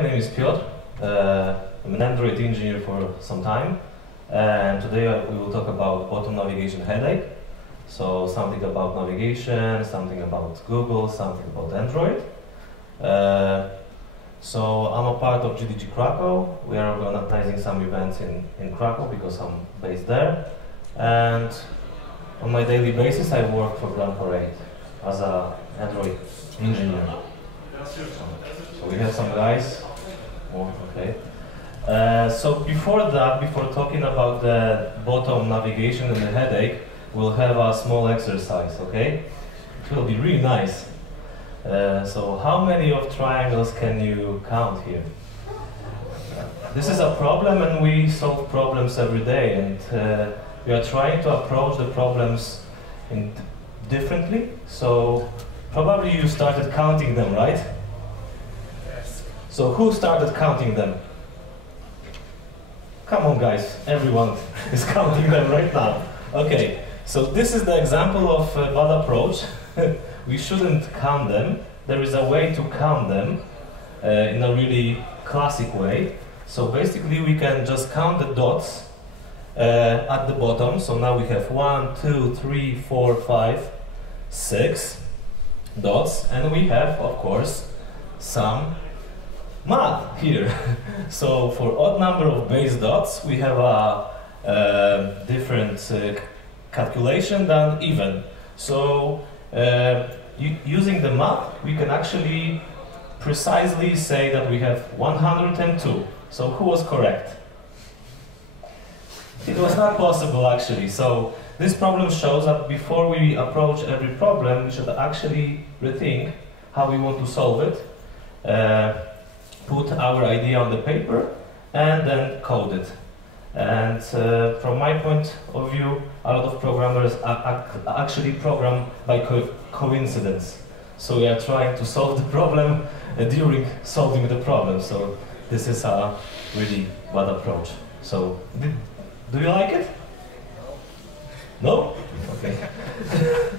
my name is Piotr. I'm an Android engineer for some time, and today we will talk about bottom navigation headache. So something about navigation, something about Google, something about Android. So I'm a part of GDG Krakow. We are organizing some events in Krakow because I'm based there. And on my daily basis, I work for Grand Parade as an Android engineer. So we have some guys. Oh, okay. So before that, before talking about the bottom navigation and the headache, we'll have a small exercise, okay? It will be really nice. So how many of triangles can you count here? This is a problem, and we solve problems every day, and we are trying to approach the problems differently. So probably you started counting them, right? Yes. So who started counting them? Come on, guys, everyone is counting them right now. Okay, so this is the example of a bad approach. We shouldn't count them. There is a way to count them in a really classic way. So basically we can just count the dots at the bottom. So now we have 1, 2, 3, 4, 5, 6 dots, and we have, of course, some math here. So for odd number of base dots, we have a different calculation than even. So using the math, we can actually precisely say that we have 102. So who was correct? It was not possible, actually. So this problem shows that before we approach every problem, we should actually rethink how we want to solve it, put our idea on the paper, and then code it. And from my point of view, a lot of programmers actually program by coincidence. So we are trying to solve the problem during solving the problem. So this is a really bad approach. So do you like it? No? Okay.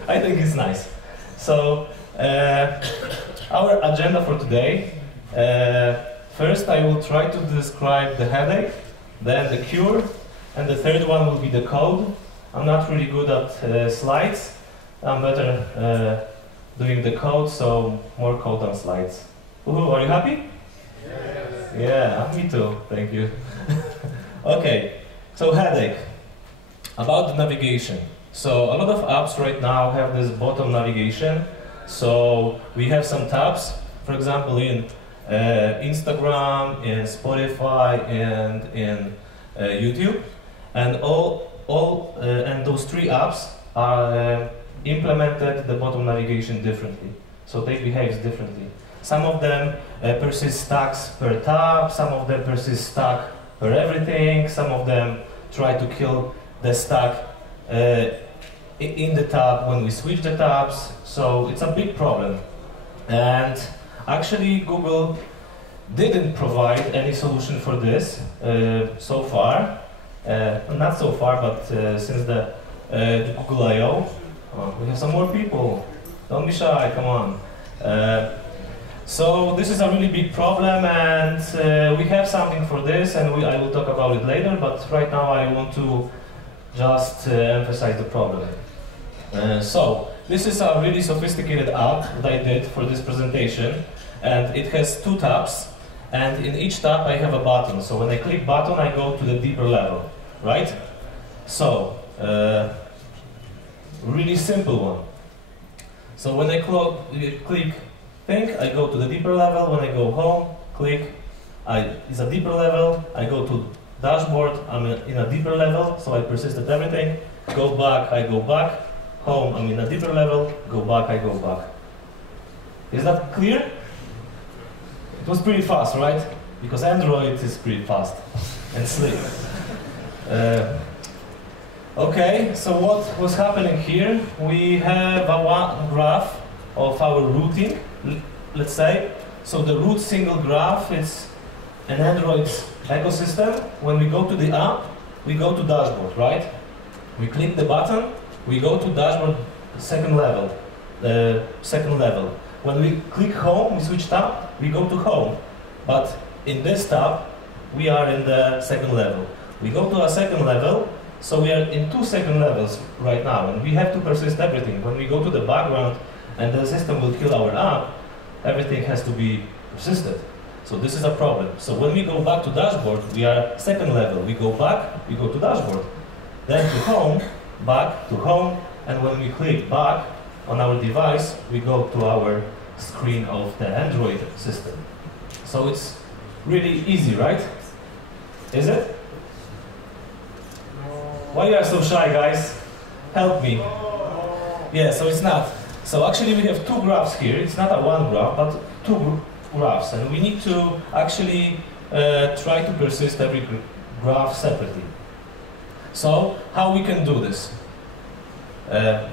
I think it's nice. So our agenda for today. First, I will try to describe the headache, then the cure, and the third one will be the code. I'm not really good at slides. I'm better doing the code, so more code than slides. Are you happy? Yes. Yeah, me too. Thank you. Okay, so headache. About the navigation. So a lot of apps right now have this bottom navigation. So we have some tabs, for example, in Instagram, in Spotify, and in YouTube, and and those three apps are implemented the bottom navigation differently. So they behave differently. Some of them persist stacks per tab, some of them persist stack per everything, some of them try to kill the stack in the tab when we switch the tabs. So it's a big problem. And actually, Google didn't provide any solution for this so far. Not so far, but since the Google I.O. We have some more people. Don't be shy, come on. So this is a really big problem, and we have something for this, and I will talk about it later, but right now I want to just emphasize the problem. So this is a really sophisticated app that I did for this presentation, and it has two tabs, and in each tab I have a button. So when I click button, I go to the deeper level, right? So, really simple one. So when I click think, I go to the deeper level. When I go home, click, it's a deeper level. I go to dashboard, I'm in a deeper level, so I persisted everything. Go back, I go back. Home, I'm in a deeper level. Go back, I go back. Is that clear? It was pretty fast, right? Because Android is pretty fast and slick. Okay, so what was happening here? We have a graph of our routing, let's say. So the root single graph is an Android ecosystem. When we go to the app, we go to dashboard, right? We click the button, we go to dashboard second level. When we click home, we switch tab, we go to home. But in this tab, we are in the second level. We go to a second level, so we are in 2 second levels right now, and we have to persist everything. When we go to the background and the system will kill our app, everything has to be persisted. So this is a problem. So when we go back to dashboard, we are second level. We go back, we go to dashboard. Then to home, back to home, and when we click back on our device, we go to our screen of the Android system. So it's really easy, right? Is it? Why you are so shy, guys? Help me. Yeah, so it's not. So actually we have 2 graphs here. It's not a 1 graph, but 2 graphs. And we need to actually try to persist every graph separately. So how we can do this?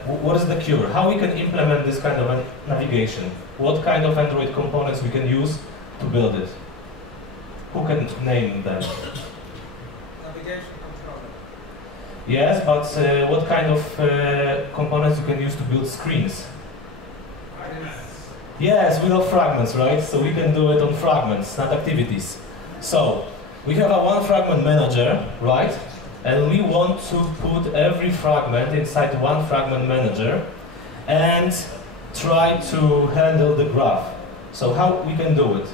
What is the cure? How we can implement this kind of navigation? What kind of Android components we can use to build it? Who can name them? Navigation controller. Yes, but what kind of components you can use to build screens? Fragments. Yes, we love fragments, right? So we can do it on fragments, not activities. So we have a 1 fragment manager, right? And we want to put every fragment inside 1 fragment manager and try to handle the graph. So how we can do it?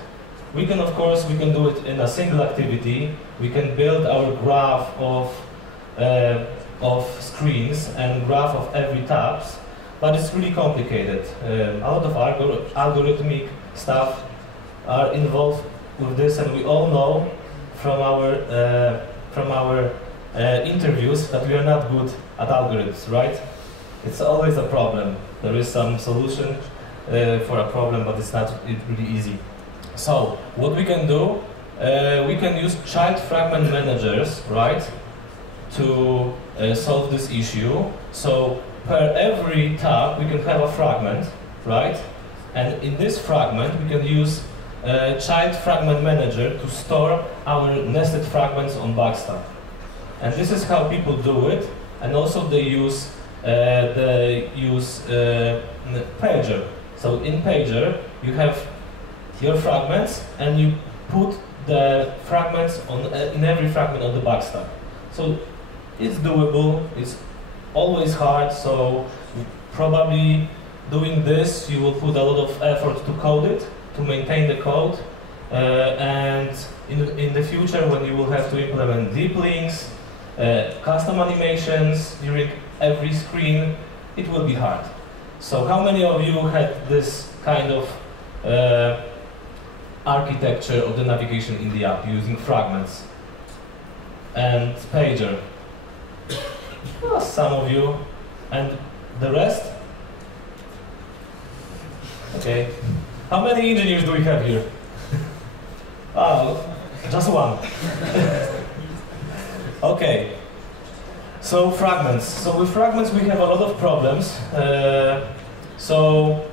We can, of course, we can do it in a single activity. We can build our graph of screens and graph of every tabs, but it's really complicated. A lot of algorithmic stuff are involved with this, and we all know from our interviews that we are not good at algorithms, right? It's always a problem. There is some solution for a problem, but it's not really easy. So what we can do, we can use child fragment managers, right, to solve this issue. So per every tab we can have a fragment, right? And in this fragment we can use child fragment manager to store our nested fragments on backstack. And this is how people do it. And also they use Pager. So in Pager you have your fragments, and you put the fragments on in every fragment on the backstack. So it's doable. It's always hard. So probably doing this, you will put a lot of effort to code it, to maintain the code, and in the future, when you will have to implement deep links, custom animations during every screen, it will be hard. So how many of you had this kind of architecture of the navigation in the app using fragments and Pager? Well, some of you. And the rest? Okay. How many engineers do we have here? Just 1. Okay. So fragments. So with fragments we have a lot of problems. So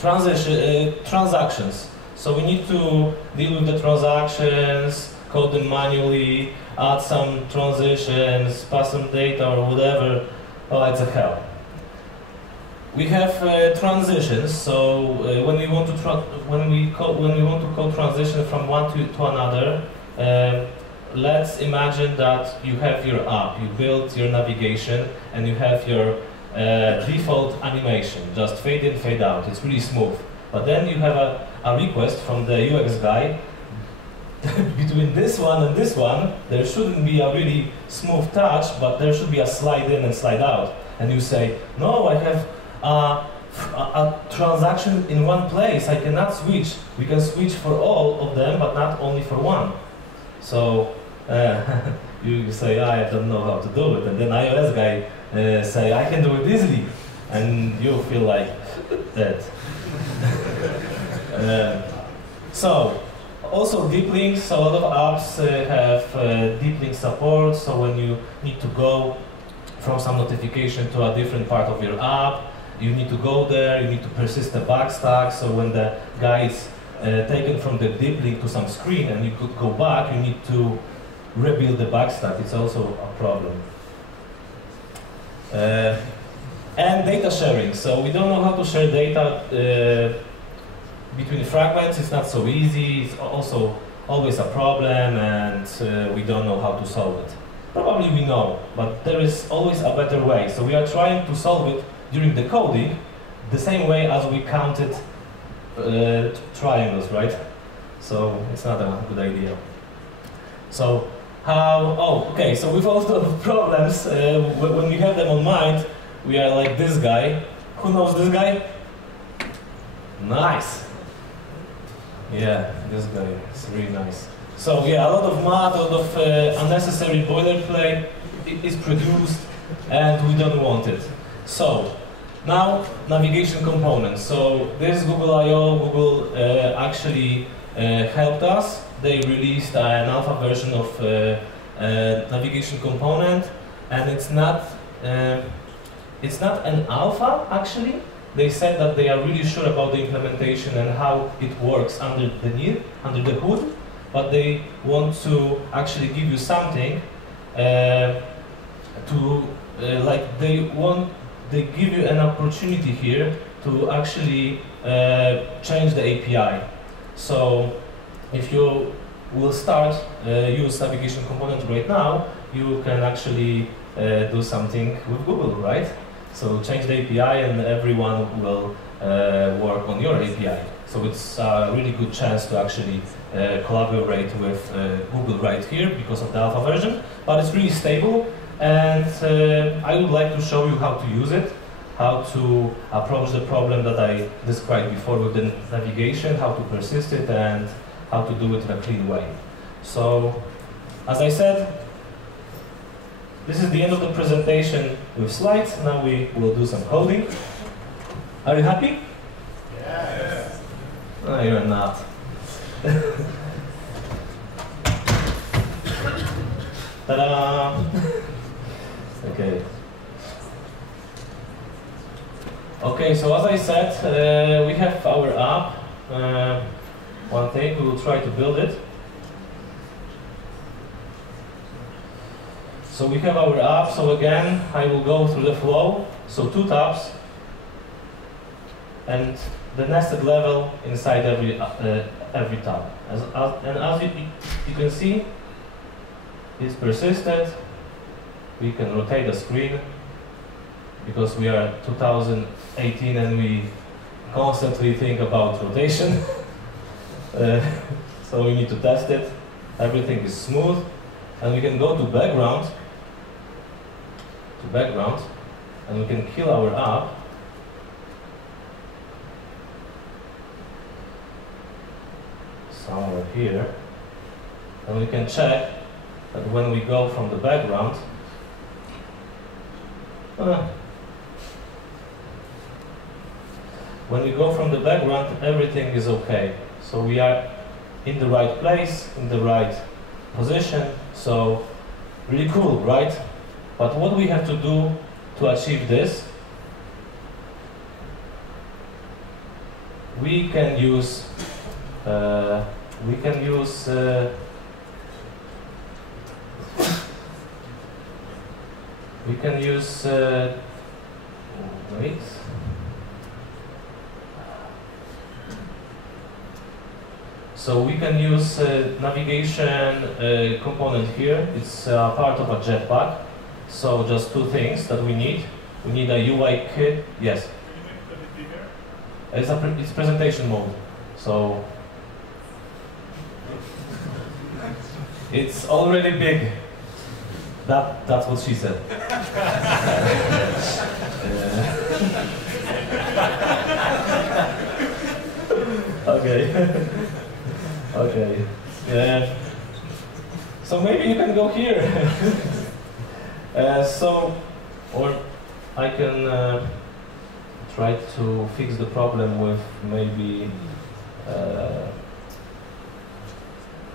transactions. So we need to deal with the transactions, code them manually, add some transitions, pass some data or whatever. Oh, it's a hell. We have transitions. So when we want to code transition from one to another, let's imagine that you have your app, you build your navigation, and you have your default animation, just fade in, fade out. It's really smooth. But then you have a request from the UX guy. Between this one and this one, there shouldn't be a really smooth touch, but there should be a slide in and slide out. And you say, no, I have a transaction in one place. I cannot switch. We can switch for all of them, but not only for one. So you say, I don't know how to do it. And then iOS guy say, I can do it easily. And you feel like that. So, also deep links. So a lot of apps have deep link support. So when you need to go from some notification to a different part of your app, you need to go there, you need to persist the backstack. So when the guy is taken from the deep link to some screen and you could go back, you need to rebuild the backstack. It's also a problem. And data sharing. So we don't know how to share data between fragments. It's not so easy. It's also always a problem and we don't know how to solve it. Probably we know, but there is always a better way. So we are trying to solve it during the coding, the same way as we counted triangles, right? So it's not a good idea. So okay, so with all the problems, when we have them on mind, we are like this guy. Who knows this guy? Nice. Yeah, this guy is really nice. So yeah, a lot of math, a lot of unnecessary boilerplate is produced, and we don't want it. So now navigation components. So this Google I/O, Google actually helped us. They released an alpha version of navigation component, and it's not an alpha actually. They said that they are really sure about the implementation and how it works under the hood, but they want to actually give you something they give you an opportunity here to actually change the API. So if you will start use navigation component right now, you can actually do something with Google, right? So change the API and everyone will work on your API. So it's a really good chance to actually collaborate with Google right here because of the alpha version. But it's really stable, and I would like to show you how to use it, how to approach the problem that I described before with the navigation, how to persist it, and how to do it in a clean way. So, as I said, this is the end of the presentation with slides. Now we will do some coding. Are you happy? Yes. No, you're not. Ta-da! Okay. Okay, so as I said, we have our app. One thing, we will try to build it. So we have our app, so again, I will go through the flow. So 2 tabs, and the nested level inside every tab. And as you can see, it's persisted. We can rotate the screen, because we are 2018 and we constantly think about rotation. So we need to test it. Everything is smooth. And we can go to background, and we can kill our app. Somewhere here. And we can check that when we go from the background, everything is okay. So we are in the right place, in the right position. So really cool, right? But what we have to do to achieve this, we can use wait. So we can use navigation component here. It's part of a jetpack. So just 2 things that we need. We need a UI kit. Yes. Can you make it a bit bigger? It's presentation mode. So it's already big. That's what she said. Okay. Okay. So maybe you can go here. Or I can try to fix the problem with maybe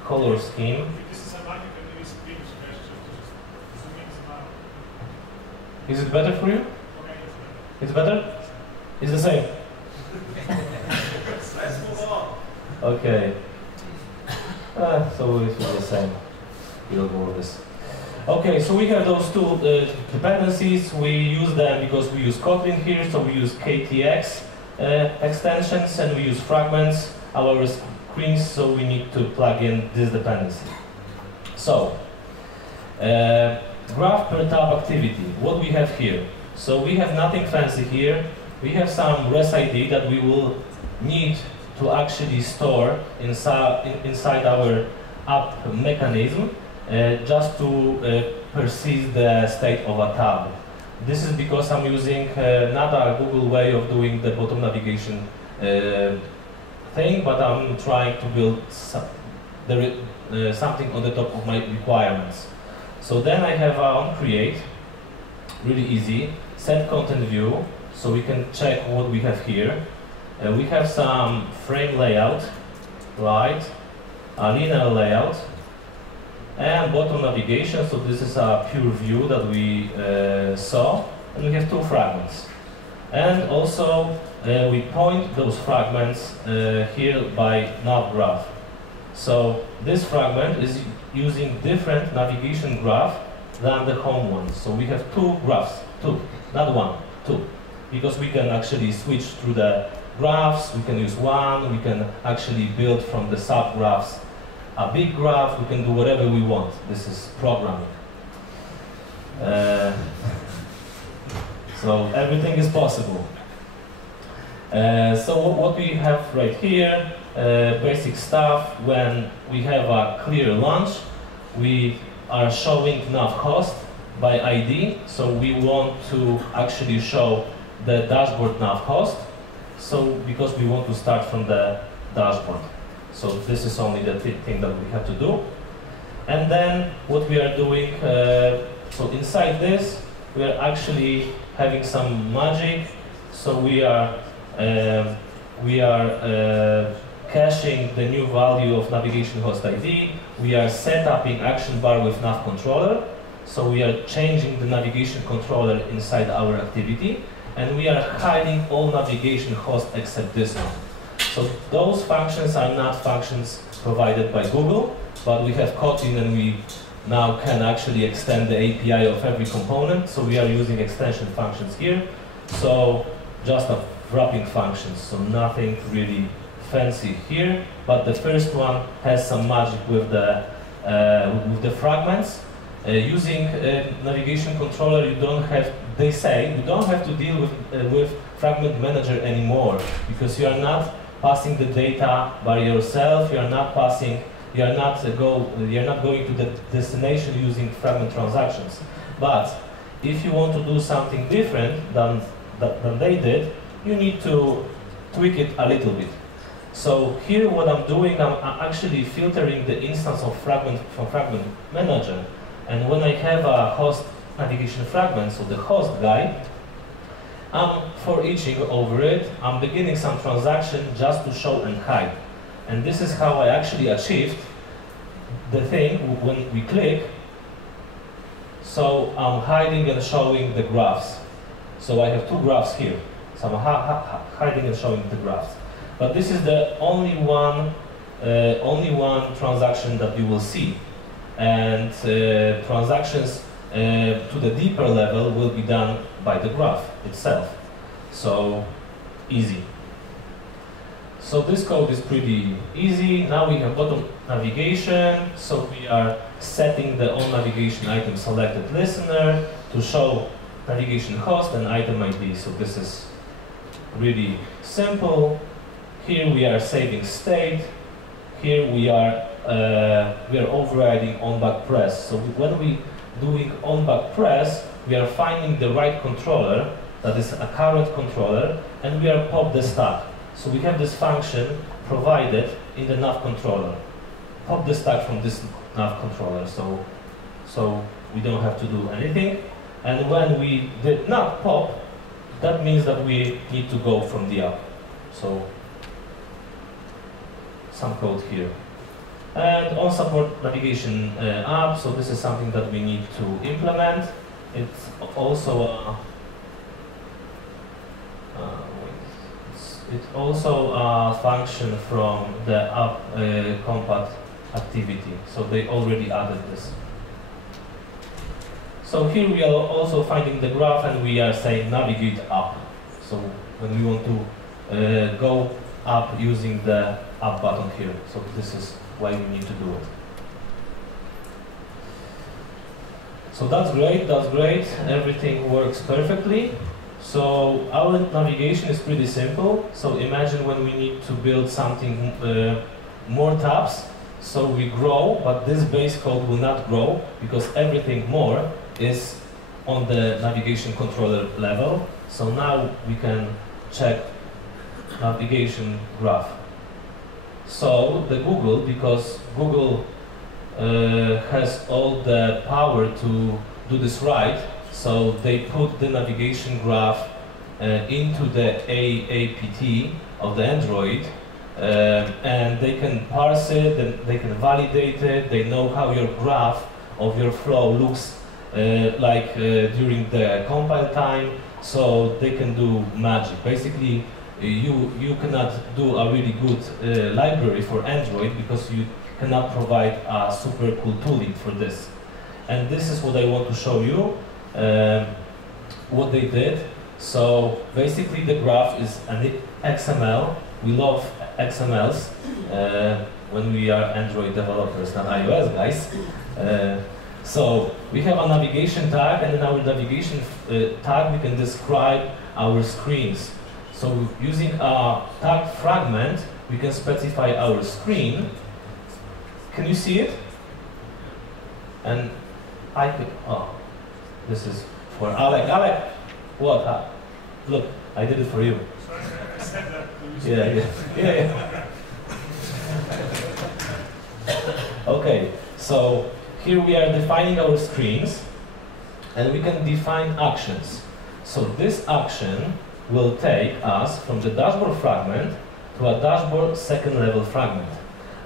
color scheme. If this is a Mac, you can maybe screen smash to zoom in some out. Is it better for you? Okay, It's better? It's the same. Let's move on. Okay. So it's the same. We'll go with this. Okay, so we have those 2 dependencies. We use them because we use Kotlin here, so we use KTX extensions, and we use fragments. Our screens, so we need to plug in this dependency. So, graph per tab activity, what we have here. So we have nothing fancy here. We have some res ID that we will need to actually store inside our app mechanism just to persist the state of a tab. This is because I'm using not a Google way of doing the bottom navigation thing, but I'm trying to build something on the top of my requirements. So then I have on create, really easy, set content view, so we can check what we have here. We have some frame layout, right, a linear layout, and bottom navigation, so this is a pure view that we saw, and we have two fragments. And also we point those fragments here by nav graph. So this fragment is using different navigation graph than the home one. So we have two graphs, two, not one, two. Because we can actually switch through the graphs, we can use one, we can actually build from the subgraphs a big graph, we can do whatever we want. This is programming. So everything is possible. So what we have right here, basic stuff. When we have a clear launch, we are showing nav host by ID. So we want to actually show the dashboard nav host. So because we want to start from the dashboard. So this is only the thing that we have to do. And then what we are doing, so inside this, we are actually having some magic. So we are caching the new value of navigation host ID. We are setuping action bar with nav controller. So we are changing the navigation controller inside our activity. And we are hiding all navigation hosts except this one. So those functions are not functions provided by Google, but we have Kotlin and we now can actually extend the API of every component. So we are using extension functions here. So just a wrapping functions, so nothing really fancy here. But the first one has some magic with the fragments. Using navigation controller, you don't have, they say, you don't have to deal with fragment manager anymore, because you are not passing the data by yourself. You are not passing. You are not going to the destination using fragment transactions. But if you want to do something different than they did, you need to tweak it a little bit. So here, what I'm doing, I'm actually filtering the instance of fragment from fragment manager. And when I have a host navigation fragment, so the host guy, I'm for eaching over it. I'm beginning some transaction just to show and hide. And this is how I actually achieved the thing when we click. So I'm hiding and showing the graphs. So I have two graphs here. So I'm hiding and showing the graphs. But this is the only one transaction that you will see. And transactions to the deeper level will be done by the graph itself. So easy. So this code is pretty easy. Now we have bottom navigation. So we are setting the on navigation item selected listener to show navigation host and item ID. So this is really simple. Here we are saving state. Here we are overriding on back press. So when we doing on back press, we are finding the right controller, that is a current controller, and we are pop the stack. So we have this function provided in the nav controller. Pop the stack from this nav controller. So we don't have to do anything. And when we did not pop, that means that we need to go from the app. So some code here. And on support navigation app, so this is something that we need to implement. It's also a function from the app compat activity. So they already added this. So here we are also finding the graph, and we are saying navigate up. So when we want to go up using the up button here. So this is why we need to do it. So that's great, everything works perfectly. So our navigation is pretty simple. So imagine when we need to build something, more tabs, so we grow, but this base code will not grow because everything more is on the navigation controller level. So now we can check navigation graph. So the Google, because Google has all the power to do this right, so they put the navigation graph into the AAPT of the Android, and they can parse it, and they can validate it, they know how your graph of your flow looks during the compile time, so they can do magic. Basically, you cannot do a really good library for Android because you cannot provide a super cool tooling for this. And this is what I want to show you, what they did. So basically the graph is an XML. We love XMLs when we are Android developers, not iOS guys. So we have a navigation tag, and in our navigation tag we can describe our screens. So using a tag fragment, we can specify our screen. Can you see it? And I could, oh, this is for Alec. Alec, what? Look, I did it for you. Sorry, I said that. Yeah. Okay, so here we are defining our screens, and we can define actions. So this action will take us from the dashboard fragment to a dashboard second level fragment.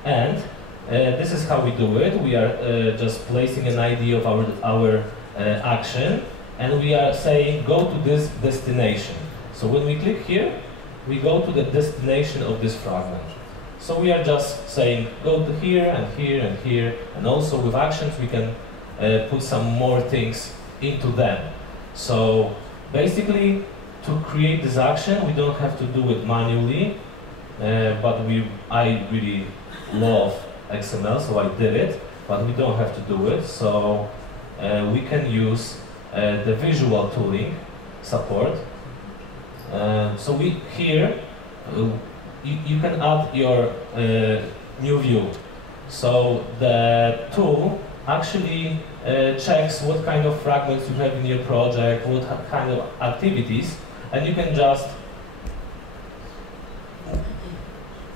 And this is how we do it. We are just placing an ID of our action, and we are saying go to this destination. So when we click here, we go to the destination of this fragment. So we are just saying go to here and here and here, and also with actions we can put some more things into them. So basically, to create this action, we don't have to do it manually, but I really love XML, so I did it, but we don't have to do it. So we can use the visual tooling support. So you can add your new view. So the tool actually checks what kind of fragments you have in your project, what kind of activities, and you can just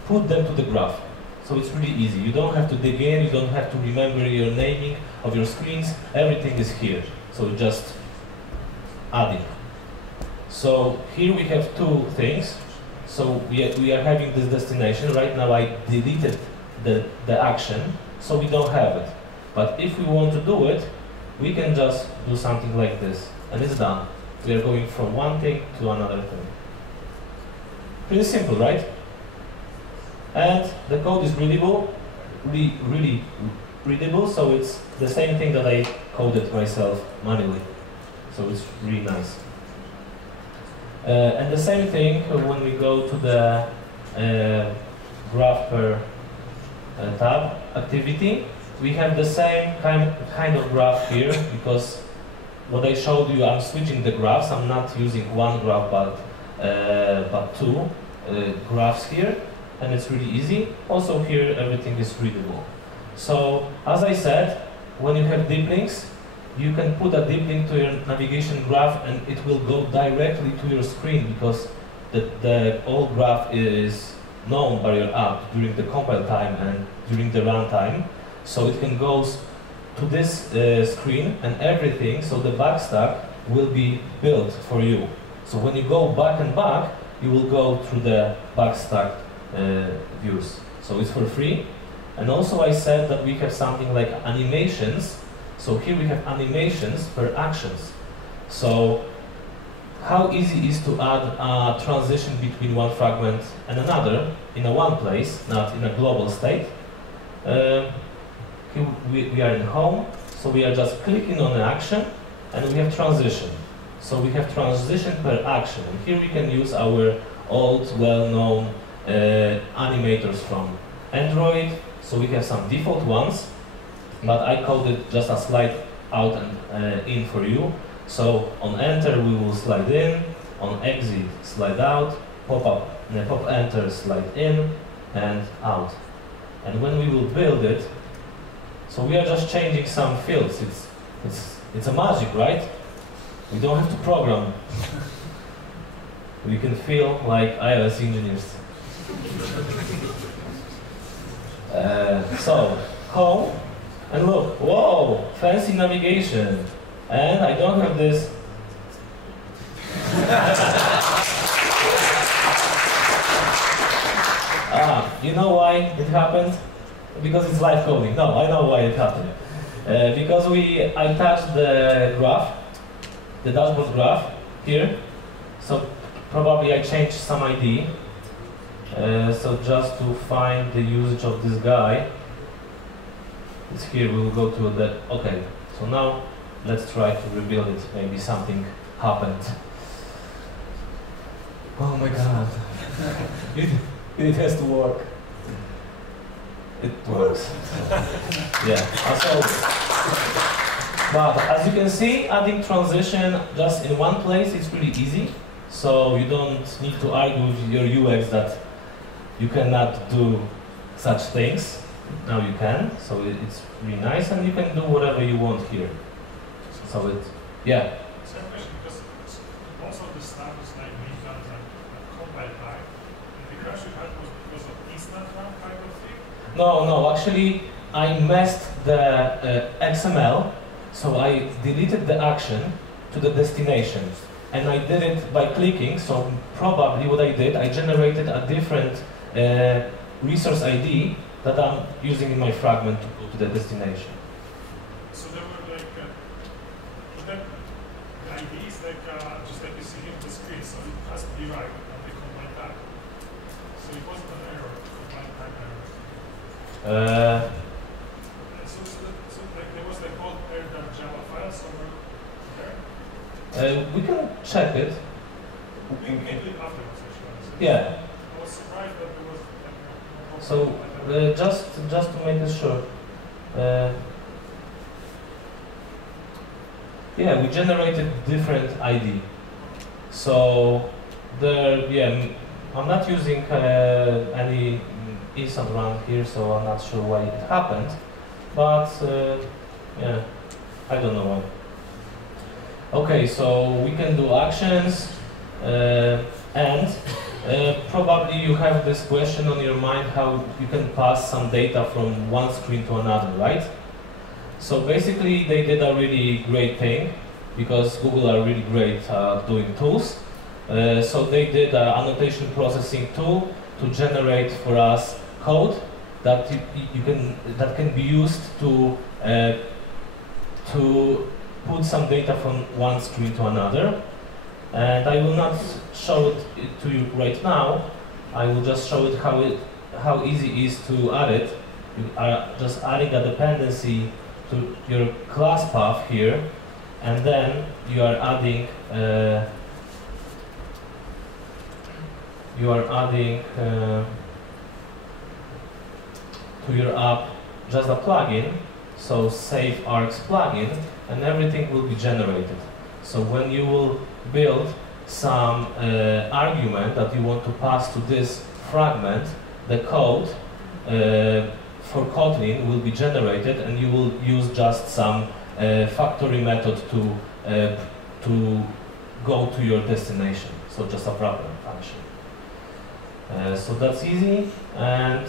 put them to the graph. So it's really easy. You don't have to dig in, you don't have to remember your naming of your screens, everything is here. So just adding. So here we have two things. So we are having this destination. Right now I deleted the action, so we don't have it. But if we want to do it, we can just do something like this, and it's done. We are going from one thing to another thing. Pretty simple, right? And the code is readable, really readable, so it's the same thing that I coded myself manually. So it's really nice. And the same thing when we go to the graph per tab activity, we have the same kind of graph here, because what I showed you, I'm switching the graphs. I'm not using one graph but two graphs here, and it's really easy. Also here everything is readable. So as I said, when you have deep links, you can put a deep link to your navigation graph and it will go directly to your screen, because the old graph is known by your app during the compile time and during the runtime. So it can go to this screen and everything, so the backstack will be built for you. So when you go back and back, you will go through the backstack views. So it's for free. And also I said that we have something like animations. So here we have animations per actions. So how easy is to add a transition between one fragment and another in a one place, not in a global state. Here we are in home, so we are just clicking on an action, and we have transition. So we have transition per action, and here we can use our old, well-known animators from Android. So we have some default ones, but I coded just a slide out and in for you. So on enter we will slide in, on exit slide out, pop enter slide in and out. And when we will build it, so we are just changing some fields. It's a magic, right? We don't have to program. We can feel like iOS engineers. So, home, and look, whoa, fancy navigation. And I don't have this. You know why it happened? Because it's live coding. No, I know why it happened. Because I touched the graph, the dashboard graph here. So probably I changed some ID. So just to find the usage of this guy, it's here. We will go to the. Okay. So now let's try to rebuild it. Maybe something happened. Oh my God! it has to work. It works. Yeah. But as you can see, adding transition just in one place is really easy. So you don't need to argue with your UX that you cannot do such things. Now you can. So it's really nice, and you can do whatever you want here. So yeah. Same question, because most of the stuff is like being done at compile time. And the crash you had was because of instant run kind of thing? No, actually I messed the XML, so I deleted the action to the destination. And I did it by clicking, so probably what I did, I generated a different resource ID that I'm using in my fragment to go to the destination. So there were like, the ID is like, just like you see here on the screen, so it has to be right at the compile time. So it wasn't an error, compile time error. So like there was like old air.java file somewhere there? We can check it. We can do it afterwards, actually. Yeah. I was surprised that there was like no So just to make it sure. Yeah, we generated different ID. So I'm not using any instant run here, so I'm not sure why it happened. But yeah, I don't know why. Okay, so we can do actions, and probably you have this question on your mind how you can pass some data from one screen to another, right? So basically they did a really great thing, because Google are really great doing tools. So they did an annotation processing tool to generate for us code that that can be used to put some data from one screen to another. And I will not show it to you right now. I will just show it how easy it is to add it. You are just adding a dependency to your class path here, and then you are adding to your app just a plugin, so save args plugin, and everything will be generated. So when you will build some argument that you want to pass to this fragment, the code for Kotlin will be generated, and you will use just some factory method to go to your destination. So just a wrapper function. So that's easy. And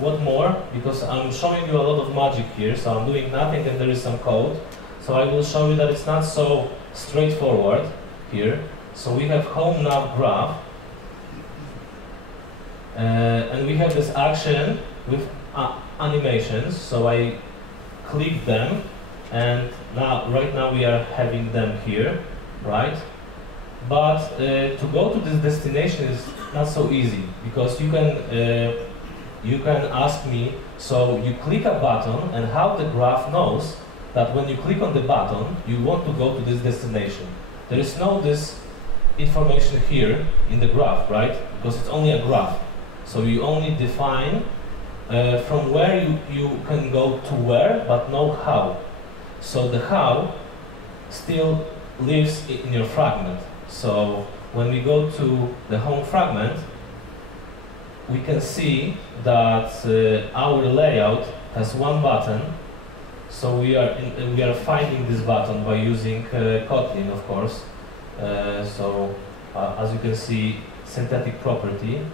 what more? Because I'm showing you a lot of magic here, so I'm doing nothing and there is some code. So I will show you that it's not so straightforward here. So we have home nav graph, and we have this action with animations. So I click them, and right now we are having them here, right? But to go to this destination is not so easy, because you can ask me, so you click a button, and how the graph knows that when you click on the button, you want to go to this destination. There is no this information here in the graph, right? Because it's only a graph. So you only define from where you can go to where, but no how. So the how still lives in your fragment. So when we go to the home fragment, we can see that our layout has one button. So we are finding this button by using Kotlin, of course. As you can see, synthetic property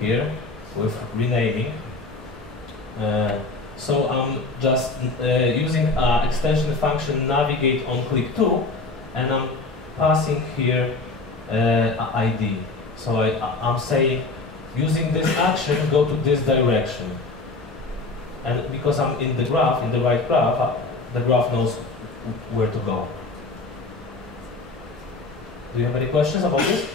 here with renaming. So I'm just using an extension function navigate on click to, and I'm passing here an ID. So I'm saying using this action go to this direction. And because I'm in the graph, in the right graph, the graph knows where to go. Do you have any questions about this?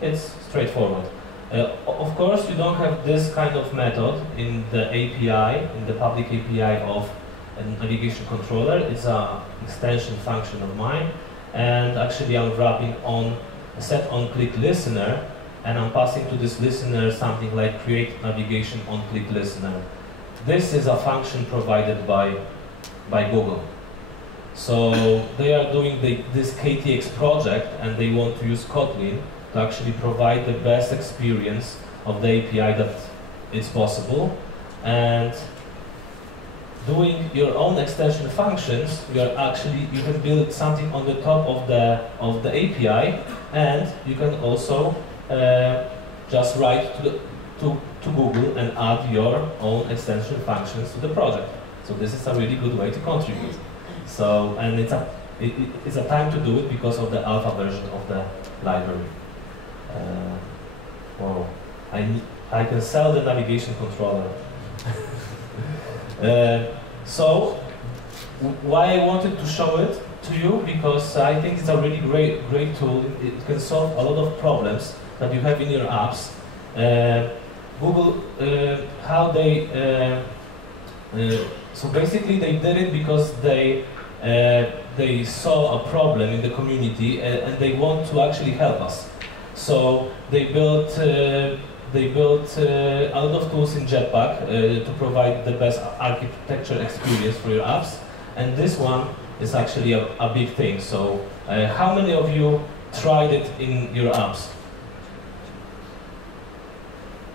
It's straightforward. Of course, you don't have this kind of method in the API, in the public API of a navigation controller. It's an extension function of mine. And actually, I'm wrapping on a set on click listener, and I'm passing to this listener something like create navigation on click listener. This is a function provided by Google. So they are doing this KTX project, and they want to use Kotlin to actually provide the best experience of the API that is possible. And doing your own extension functions, you can build something on the top of the API, and you can also just write to Google and add your own extension functions to the project. So this is a really good way to contribute. So, and it's a time to do it because of the alpha version of the library. Wow, I can sell the navigation controller. So, why I wanted to show it to you, because I think it's a really great tool. It can solve a lot of problems that you have in your apps. Google, how they, so basically they did it because they saw a problem in the community, and they want to actually help us. So they built a lot of tools in Jetpack to provide the best architecture experience for your apps, and this one is actually a big thing. So how many of you tried it in your apps?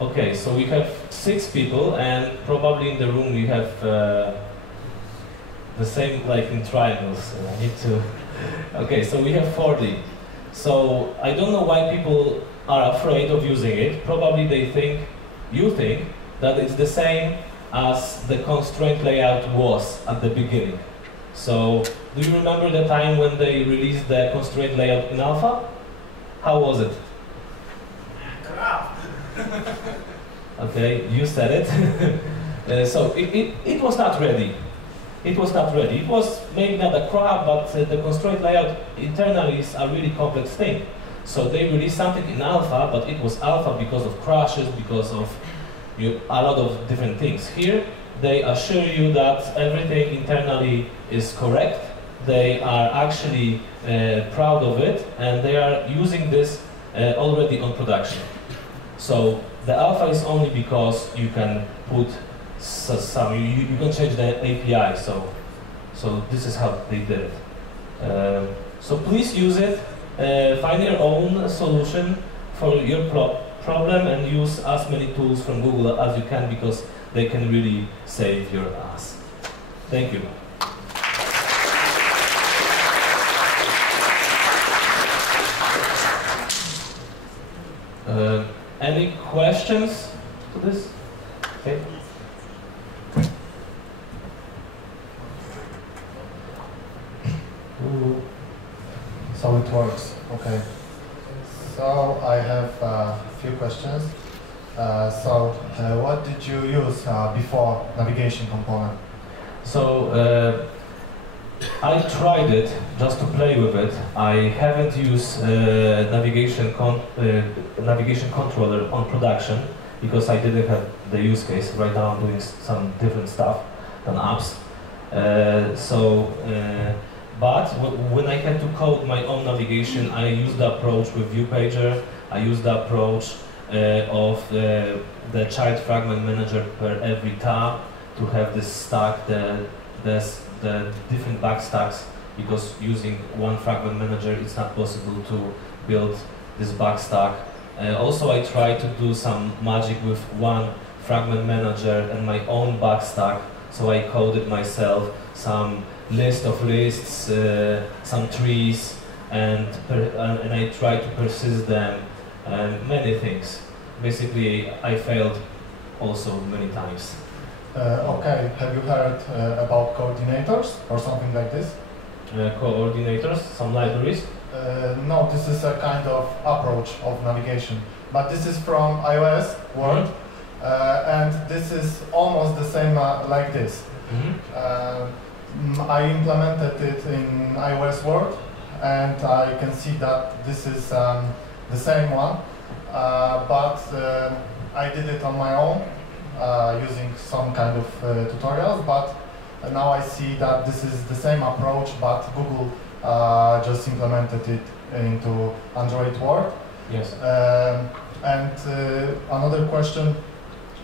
Okay, so we have 6 people, and probably in the room we have the same like in triangles. I need to. Okay, so we have 40. So I don't know why people are afraid of using it. Probably you think that it's the same as the constraint layout was at the beginning. So do you remember the time when they released the constraint layout in alpha? How was it? Okay, you said it. So it was not ready. It was not ready. It was maybe not a crap, but the constraint layout internally is a really complex thing. So they released something in alpha, but it was alpha because of crashes, because of a lot of different things. Here, they assure you that everything internally is correct. They are actually proud of it, and they are using this already on production. So the alpha is only because you can put you can change the API. So this is how they did it. So please use it. Find your own solution for your problem, and use as many tools from Google as you can, because they can really save your ass. Thank you. Any questions to this? Okay. So it works. Okay. So I have a few questions. What did you use before navigation component? So I tried it just to play with it. I haven't used navigation controller on production because I didn't have the use case. Right now I'm doing some different stuff than apps. But when I had to code my own navigation, I used the approach with ViewPager. I used the approach of the child fragment manager per every tab to have this stack, the different backstacks, because using one fragment manager it's not possible to build this backstack. Also I try to do some magic with one fragment manager and my own backstack, so I coded myself some list of lists, some trees, and I try to persist them, and many things. Basically I failed also many times. Okay, have you heard about coordinators or something like this? Coordinators, some libraries? No, this is a kind of approach of navigation, but this is from iOS world, and this is almost the same like this. I implemented it in iOS world, and I can see that this is the same one, but I did it on my own using some kind of tutorials, but now I see that this is the same approach, but Google just implemented it into Android world. Yes. And another question,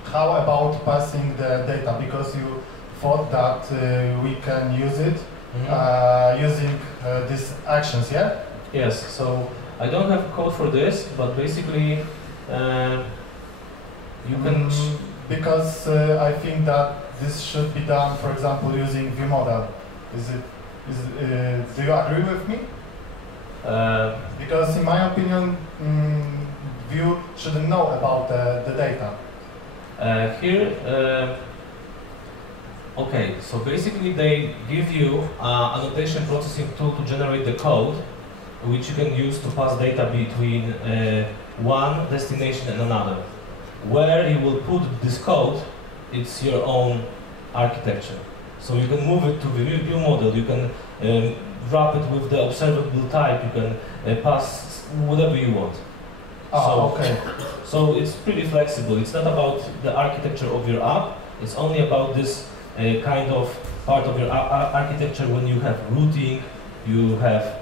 how about passing the data? Because you thought that we can use it using these actions, yeah? Yes, so I don't have code for this, but basically you can... Because I think that this should be done, for example, using ViewModel. Do you agree with me? Because in my opinion, View shouldn't know about the data. Okay, so basically they give you an annotation processing tool to generate the code, which you can use to pass data between one destination and another. Where you will put this code, it's your own architecture. So you can move it to the view model, you can wrap it with the observable type, you can pass whatever you want. So it's pretty flexible. It's not about the architecture of your app, it's only about this kind of part of your architecture when you have routing, you have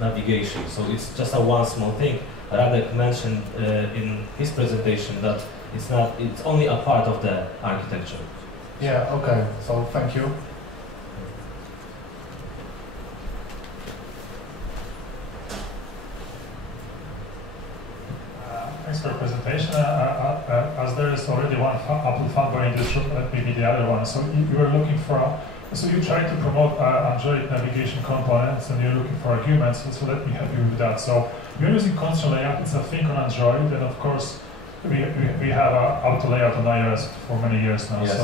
navigation. So it's just a one small thing. Radek mentioned in his presentation that it's only a part of the architecture. Yeah, okay, so thank you. Thanks for the presentation. As there is already one Apple fanboy in this room, let me be the other one. So you were looking for, so you try to promote Android navigation components, and you're looking for arguments. So let me help you with that. So you're using console layout. It's a thing on Android, and of course we have auto layout on iOS for many years now. Yes.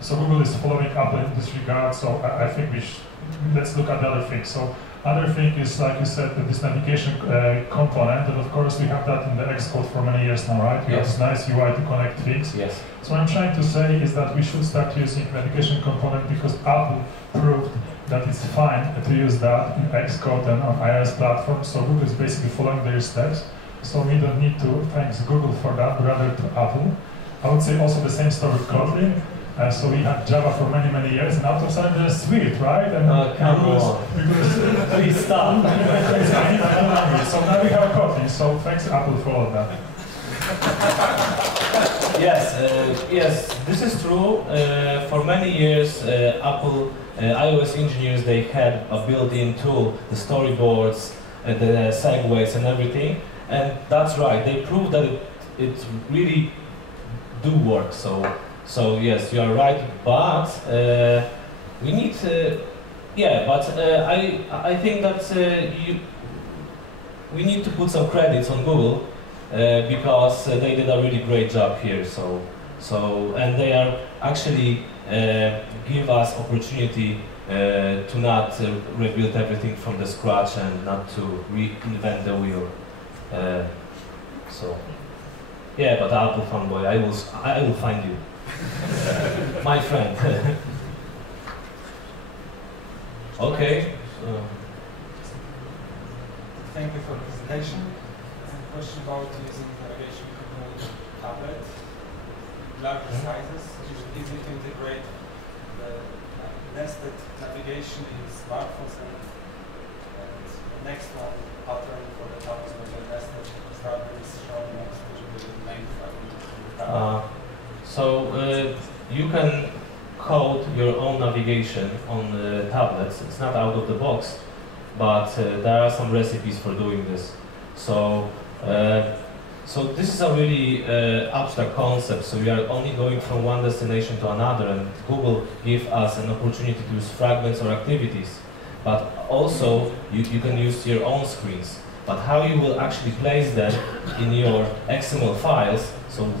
So Google is following Apple in this regard. So I think let's look at the other things. So other thing is, like you said, this navigation component, and of course we have that in the Xcode for many years now, right? We have this nice UI to connect things. Yes. So what I'm trying to say is that we should start using navigation component because Apple proved that it's fine to use that in Xcode and on iOS platforms. So Google is basically following their steps. So we don't need to thank Google for that, but rather to Apple. I would say also the same story with Kotlin. So we had Java for many, many years, and out of sudden there's Swift, right? And come on. Please stop. So now we have Kotlin, so thanks Apple for all of that. Yes, this is true. For many years, Apple iOS engineers, they had a built-in tool, the storyboards, the segues and everything. And that's right, they proved that it really do work. So yes, you are right, but we need, I think that we need to put some credits on Google because they did a really great job here. And they are actually give us opportunity to not rebuild everything from the scratch and not to reinvent the wheel. Yeah, but Apple fanboy, I will find you. My friend. Okay. Thank you for the presentation. A question about using navigation component tablet, larger sizes. Is it easy to integrate the nested navigation in smartphones and And the next one, pattern for the tablets was a nested fragment is shown next to the main fragment. So you can code your own navigation on tablets. It's not out of the box, but there are some recipes for doing this. So this is a really abstract concept. So we are only going from one destination to another, and Google gives us an opportunity to use fragments or activities. But also, you can use your own screens. But how you will actually place them in your XML files, so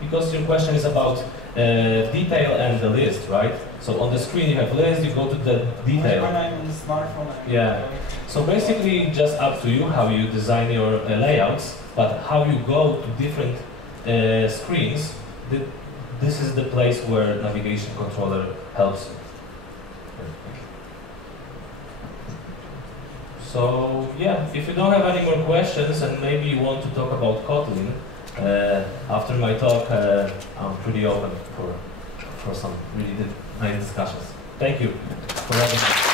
because your question is about detail and the list, right? So on the screen you have list, you go to the detail. When I'm on the smartphone, Yeah. So basically, just up to you how you design your layouts, but how you go to different screens, this is the place where navigation controller helps you. So yeah, if you don't have any more questions and maybe you want to talk about Kotlin, after my talk, I'm pretty open for some really nice discussions. Thank you for having me.